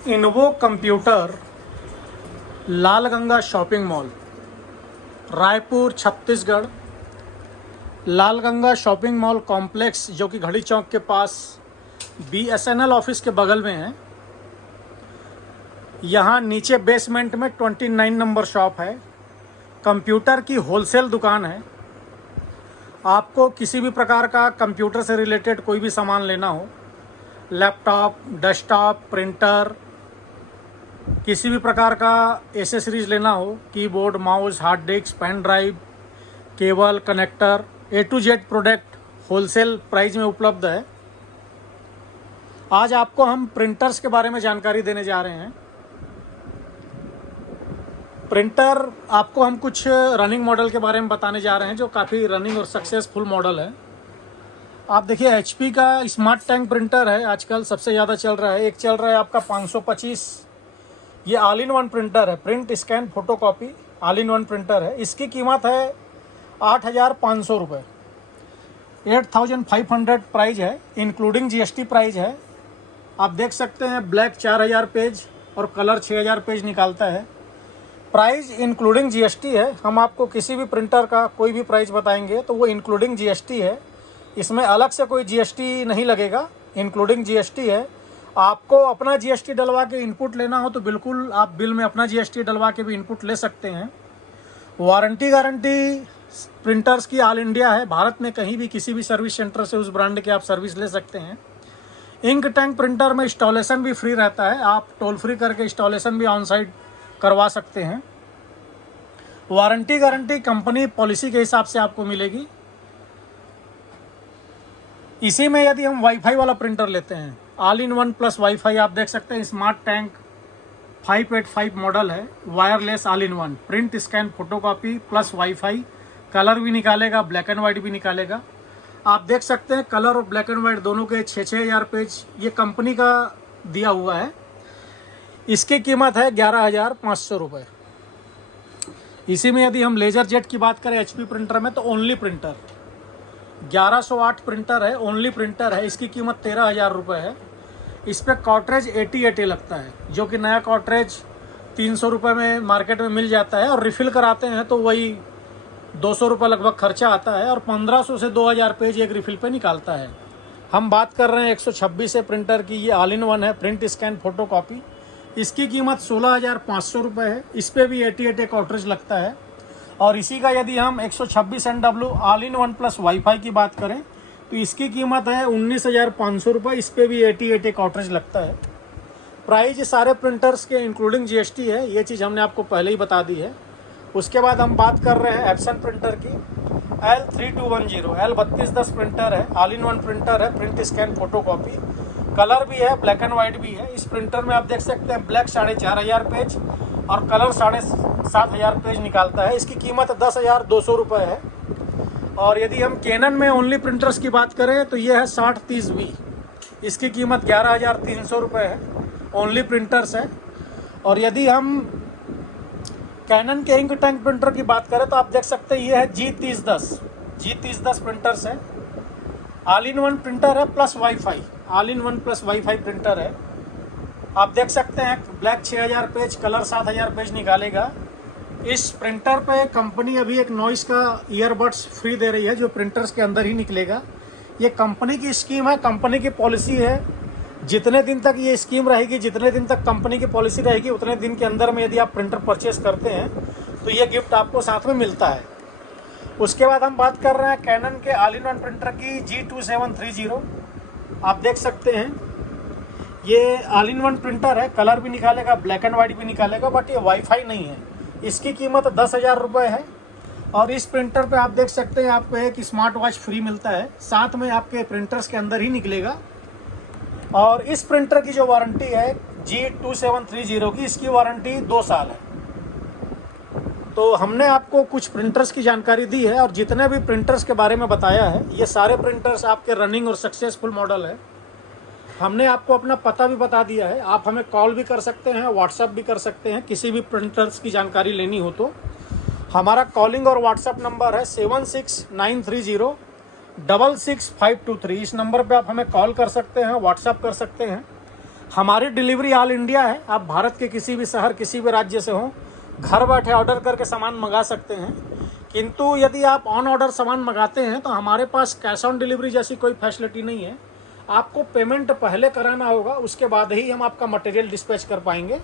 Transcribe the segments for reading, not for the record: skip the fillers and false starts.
इन्वो computer, Lalganga shopping mall, Raipur Chhattisgarh. Lalganga shopping mall complex जो कि घड़ी चौक के पास BSNL ऑफिस के बगल में है। यहाँ नीचे बेसमेंट में 29 नंबर शॉप है। कंप्यूटर की होलसेल दुकान है। आपको किसी भी प्रकार का कंप्यूटर से रिलेटेड कोई भी सामान लेना हो, लैपटॉप, डेस्कटॉप, प्रिंटर, किसी भी प्रकार का एसेसरीज लेना हो, keyboard, mouse, hard disk, pen drive, cable, connector, A to Z product wholesale price में उपलब्ध है। आज आपको हम प्रिंटर्स के बारे में जानकारी देने जा रहे हैं। प्रिंटर आपको हम कुछ रनिंग मॉडल के बारे में बताने जा रहे हैं जो काफ़ी रनिंग और सक्सेसफुल मॉडल है। आप देखिए HP का स्मार्ट टैंक प्रिंटर है, आजकल सबसे ज़्यादा चल रहा है। एक चल रहा है आपका 525, ये ऑल इन वन प्रिंटर है, print scan photo copy all in one printer है। इसकी कीमत है 8,500 रुपये, 8,500 प्राइस है, इंक्लूडिंग GST प्राइस है। आप देख सकते हैं ब्लैक 4,000 पेज और कलर 6,000 पेज निकालता है। प्राइस इंक्लूडिंग GST है। हम आपको किसी भी प्रिंटर का कोई भी प्राइस बताएंगे तो वो इंक्लूडिंग GST है, इसमें अलग से कोई GST नहीं लगेगा, इंक्लूडिंग GST है। आपको अपना GST डलवा के इनपुट लेना हो तो बिल्कुल आप बिल में अपना GST डलवा के भी इनपुट ले सकते हैं। वारंटी गारंटी प्रिंटर्स की ऑल इंडिया है, भारत में कहीं भी किसी भी सर्विस सेंटर से उस ब्रांड के आप सर्विस ले सकते हैं। इंक टैंक प्रिंटर में इंस्टॉलेशन भी फ्री रहता है, आप टोल फ्री करके इंस्टॉलेशन भी ऑन साइट करवा सकते हैं। वारंटी गारंटी कंपनी पॉलिसी के हिसाब से आपको मिलेगी। इसी में यदि हम वाईफाई वाला प्रिंटर लेते हैं, all in one plus wifi, आप देख सकते हैं स्मार्ट टैंक 585 मॉडल है, wireless all in one, print scan photocopy plus wifi, colour भी निकालेगा, ब्लैक एंड वाइट भी निकालेगा। आप देख सकते हैं कलर और ब्लैक एंड वाइट दोनों के 6,000 पेज ये कंपनी का दिया हुआ है। इसकी कीमत है 11,500 रुपये। इसी में यदि हम लेजर जेट की बात करें HP प्रिंटर में तो ओनली प्रिंटर 1108 प्रिंटर है, ओनली प्रिंटर है, इसकी कीमत 13,000 रुपये है। इस पर कॉटरेज 80 लगता है, जो कि नया कॉटरेज 300 रुपये में मार्केट में मिल जाता है, और रिफ़िल कराते हैं तो वही 200 रुपये लगभग खर्चा आता है, और 1500 से 2000 पेज एक रिफ़िल पे निकालता है। हम बात कर रहे हैं 126 से प्रिंटर की, ये ऑल इन वन है, प्रिंट स्कैन फोटो कॉपी। इसकी कीमत 16,500 रुपये है, इस पर भी 80 कॉटरेज लगता है। और इसी का यदि हम 126 NW all in one plus wifi की बात करें तो इसकी कीमत है 19,500 रुपये, इस पर भी 80 कॉटरेज लगता है। प्राइस सारे प्रिंटर्स के इंक्लूडिंग GST है, ये चीज़ हमने आपको पहले ही बता दी है। उसके बाद हम बात कर रहे हैं एप्सन प्रिंटर की। L3210 L3210 प्रिंटर है, ऑल इन वन प्रिंटर है, print scan photo copy, colour भी है, ब्लैक एंड वाइट भी है। इस प्रिंटर में आप देख सकते हैं ब्लैक 4,500 पेज और कलर 7,500 पेज निकालता है। इसकी कीमत 10,200 रुपये है। और यदि हम कैनन में ओनली प्रिंटर्स की बात करें तो ये है 6030V, इसकी कीमत 11,300 रुपये है, ओनली प्रिंटर्स है। और यदि हम कैनन के इंक टैंक प्रिंटर की बात करें तो आप देख सकते हैं ये है G3010 प्रिंटर्स है, ऑल इन वन प्रिंटर है plus wifi, all in one plus wifi printer है। आप देख सकते हैं ब्लैक 6,000 पेज, कलर 7,000 पेज निकालेगा। इस प्रिंटर पे कंपनी अभी एक नॉइस का ईयरबड्स फ्री दे रही है, जो प्रिंटर्स के अंदर ही निकलेगा। ये कंपनी की स्कीम है, कंपनी की पॉलिसी है। जितने दिन तक ये स्कीम रहेगी, जितने दिन तक कंपनी की पॉलिसी रहेगी, उतने दिन के अंदर में यदि आप प्रिंटर परचेस करते हैं तो ये गिफ्ट आपको साथ में मिलता है। उसके बाद हम बात कर रहे हैं कैनन के ऑल इन वन प्रिंटर की G2730। आप देख सकते हैं ये ऑल इन वन प्रिंटर है, कलर भी निकालेगा, ब्लैक एंड वाइट भी निकालेगा, बट ये वाईफाई नहीं है। इसकी कीमत 10,000 रुपये है। और इस प्रिंटर पे आप देख सकते हैं आपको एक स्मार्ट वॉच फ्री मिलता है, साथ में आपके प्रिंटर्स के अंदर ही निकलेगा। और इस प्रिंटर की जो वारंटी है G2730 की, इसकी वारंटी 2 साल है। तो हमने आपको कुछ प्रिंटर्स की जानकारी दी है, और जितने भी प्रिंटर्स के बारे में बताया है ये सारे प्रिंटर्स आपके रनिंग और सक्सेसफुल मॉडल है। हमने आपको अपना पता भी बता दिया है, आप हमें कॉल भी कर सकते हैं, व्हाट्सएप भी कर सकते हैं, किसी भी प्रिंटर्स की जानकारी लेनी हो तो। हमारा कॉलिंग और व्हाट्सएप नंबर है 7693066523। इस नंबर पे आप हमें कॉल कर सकते हैं, व्हाट्सएप कर सकते हैं। हमारी डिलीवरी ऑल इंडिया है, आप भारत के किसी भी शहर किसी भी राज्य से हो घर बैठे ऑर्डर करके सामान मंगा सकते हैं। किंतु यदि आप ऑन ऑर्डर सामान मंगाते हैं तो हमारे पास कैश ऑन डिलीवरी जैसी कोई फैसिलिटी नहीं है। आपको पेमेंट पहले कराना होगा, उसके बाद ही हम आपका मटेरियल डिस्पैच कर पाएंगे।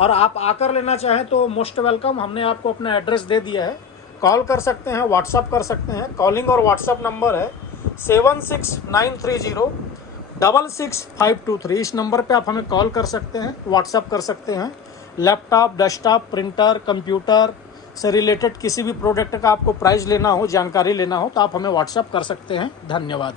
और आप आकर लेना चाहें तो मोस्ट वेलकम, हमने आपको अपना एड्रेस दे दिया है। कॉल कर सकते हैं, व्हाट्सअप कर सकते हैं। कॉलिंग और व्हाट्सअप नंबर है 7693066523। इस नंबर पे आप हमें कॉल कर सकते हैं, व्हाट्सअप कर सकते हैं। लैपटॉप, डेस्कटॉप, प्रिंटर, कंप्यूटर से रिलेटेड किसी भी प्रोडक्ट का आपको प्राइस लेना हो, जानकारी लेना हो तो आप हमें व्हाट्सअप कर सकते हैं। धन्यवाद।